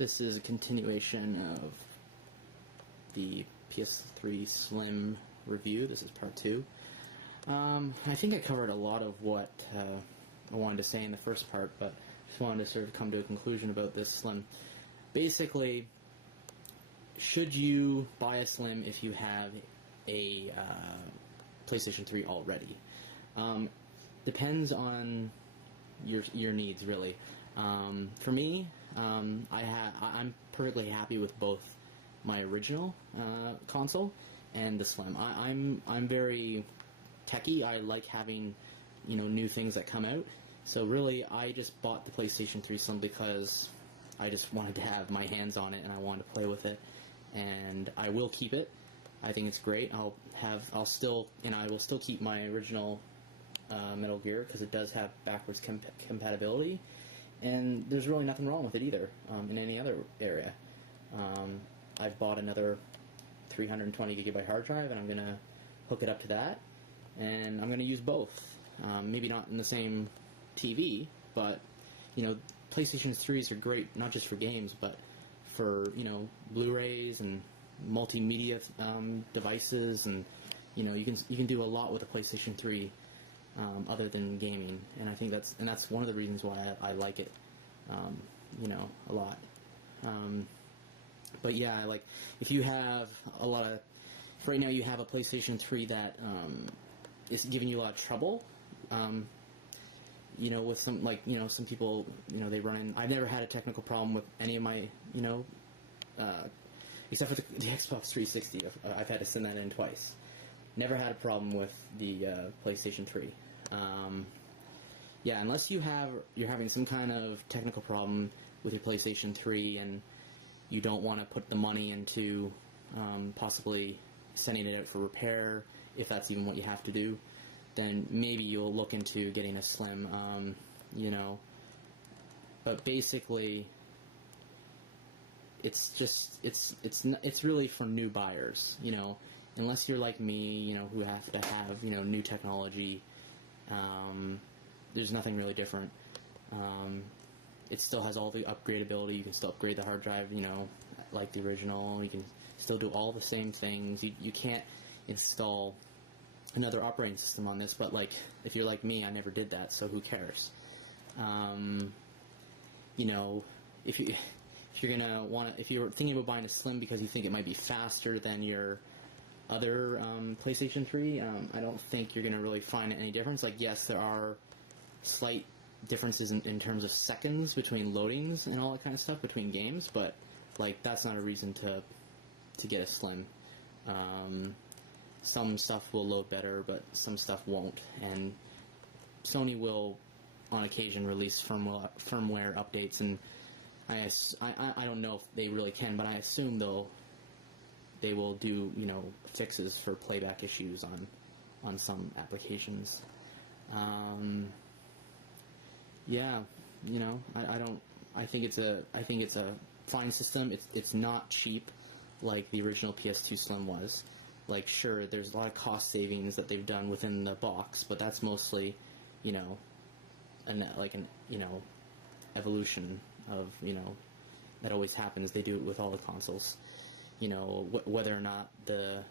This is a continuation of the PS3 Slim review. This is part 2. I think I covered a lot of what I wanted to say in the first part, but just wanted to sort of come to a conclusion about this Slim. Basically, should you buy a Slim if you have a PlayStation 3 already? Depends on your needs, really. For me, I'm perfectly happy with both my original console and the Slim. I'm very techy. I like having new things that come out. So really, I just bought the PlayStation 3 Slim because I just wanted to have my hands on it and I wanted to play with it. And I will keep it. I think it's great. I will still keep my original Metal Gear because it does have backwards compatibility. And there's really nothing wrong with it either in any other area. I've bought another 320 gigabyte hard drive, and I'm going to hook it up to that, and I'm going to use both. Maybe not in the same TV, but PlayStation 3s are great not just for games, but for Blu-rays and multimedia devices, and you can do a lot with a PlayStation 3. Other than gaming, and I think that's one of the reasons why I like it, a lot. But yeah, like if you have right now you have a PlayStation 3 that is giving you a lot of trouble, with some people, they run in. I've never had a technical problem with any of my, except for the Xbox 360. I've had to send that in twice. Never had a problem with the PlayStation 3. Yeah, unless you're having some kind of technical problem with your PlayStation 3 and you don't want to put the money into possibly sending it out for repair, if that's even what you have to do, then maybe you'll look into getting a Slim. But basically, it's really for new buyers. Unless you're like me, who have to have, new technology, there's nothing really different. It still has all the upgradability. You can still upgrade the hard drive, like the original. You can still do all the same things. You can't install another operating system on this, but if you're like me, I never did that, so who cares? If you're thinking about buying a Slim because you think it might be faster than your other PlayStation 3, I don't think you're going to really find any difference. Yes, there are slight differences in terms of seconds between loadings and all that kind of stuff between games, but that's not a reason to get a Slim. Some stuff will load better, but some stuff won't, and Sony will on occasion release firmware updates, and I don't know if they really can, but I assume they will do fixes for playback issues on some applications. Yeah, I think it's a fine system. It's not cheap like the original PS2 Slim was. Sure, there's a lot of cost savings that they've done within the box, but that's mostly an evolution of that always happens. They do it with all the consoles. Whether or not the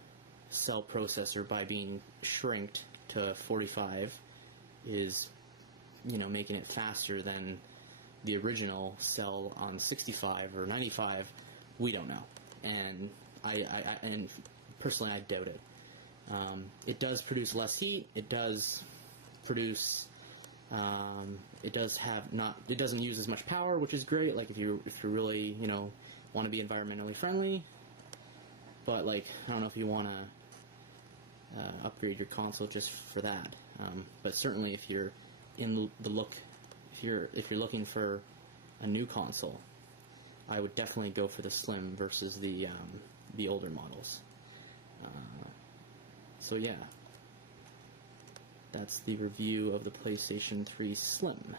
cell processor, by being shrinked to 45, is making it faster than the original cell on 65 or 95, we don't know. And and personally, I doubt it. It does produce less heat. It does produce. It doesn't use as much power, which is great. If you really want to be environmentally friendly. But I don't know if you want to upgrade your console just for that. But certainly, if you're if you're looking for a new console, I would definitely go for the Slim versus the older models. So yeah, that's the review of the PlayStation 3 Slim.